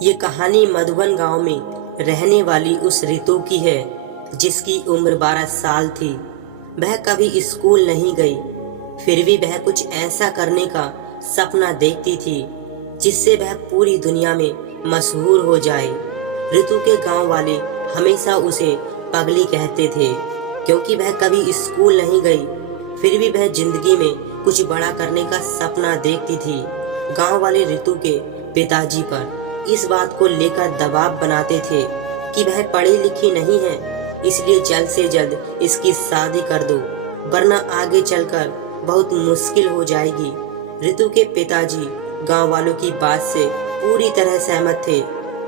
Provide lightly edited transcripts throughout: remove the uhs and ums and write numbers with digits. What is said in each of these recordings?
ये कहानी मधुबन गांव में रहने वाली उस ऋतु की है जिसकी उम्र 12 साल थी। वह कभी स्कूल नहीं गई, फिर भी वह कुछ ऐसा करने का सपना देखती थी जिससे वह पूरी दुनिया में मशहूर हो जाए। ऋतु के गांव वाले हमेशा उसे पगली कहते थे क्योंकि वह कभी स्कूल नहीं गई, फिर भी वह जिंदगी में कुछ बड़ा करने का सपना देखती थी। गांव वाले ऋतु के पिताजी पर इस बात को लेकर दबाव बनाते थे कि वह पढ़ी लिखी नहीं है, इसलिए जल्द से जल्द इसकी शादी कर दो, वरना आगे चलकर बहुत मुश्किल हो जाएगी। ऋतु के पिताजी गांव वालों की बात से पूरी तरह सहमत थे,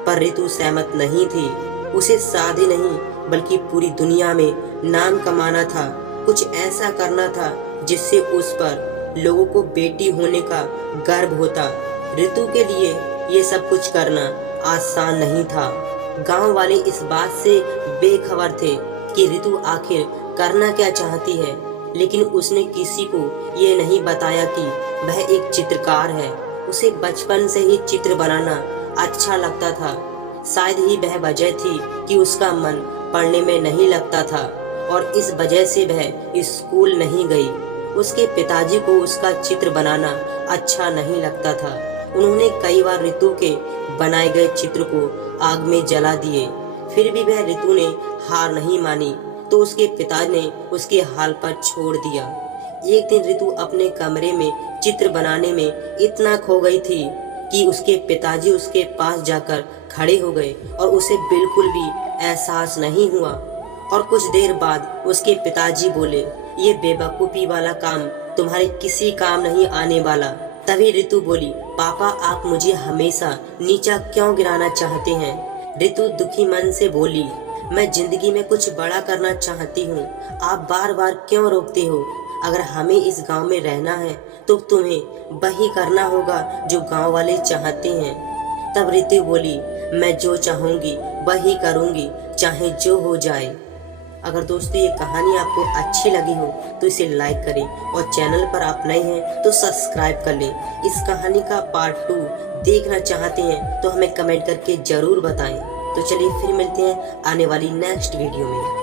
पर ऋतु सहमत नहीं थी। उसे शादी नहीं बल्कि पूरी दुनिया में नाम कमाना था, कुछ ऐसा करना था जिससे उस पर लोगों को बेटी होने का गर्व होता। ऋतु के लिए ये सब कुछ करना आसान नहीं था। गांव वाले इस बात से बेखबर थे कि ऋतु आखिर करना क्या चाहती है, लेकिन उसने किसी को ये नहीं बताया कि वह एक चित्रकार है। उसे बचपन से ही चित्र बनाना अच्छा लगता था। शायद ही वह वजह थी कि उसका मन पढ़ने में नहीं लगता था और इस वजह से वह स्कूल नहीं गई। उसके पिताजी को उसका चित्र बनाना अच्छा नहीं लगता था। उन्होंने कई बार ऋतु के बनाए गए चित्र को आग में जला दिए, फिर भी वह ऋतु ने हार नहीं मानी, तो उसके पिताजी ने उसके हाल पर छोड़ दिया। एक दिन ऋतु अपने कमरे में चित्र बनाने में इतना खो गई थी कि उसके पिताजी उसके पास जाकर खड़े हो गए और उसे बिल्कुल भी एहसास नहीं हुआ। और कुछ देर बाद उसके पिताजी बोले, ये बेवकूफ़ी वाला काम तुम्हारे किसी काम नहीं आने वाला। तभी ऋतु बोली, पापा आप मुझे हमेशा नीचा क्यों गिराना चाहते हैं? ऋतु दुखी मन से बोली, मैं जिंदगी में कुछ बड़ा करना चाहती हूँ, आप बार बार क्यों रोकते हो? अगर हमें इस गांव में रहना है तो तुम्हें वही करना होगा जो गांव वाले चाहते हैं। तब ऋतु बोली, मैं जो चाहूँगी वही करूँगी, चाहे जो हो जाए। अगर दोस्तों ये कहानी आपको अच्छी लगी हो तो इसे लाइक करें और चैनल पर आप नए हैं तो सब्सक्राइब कर लें। इस कहानी का पार्ट 2 देखना चाहते हैं तो हमें कमेंट करके ज़रूर बताएं। तो चलिए फिर मिलते हैं आने वाली नेक्स्ट वीडियो में।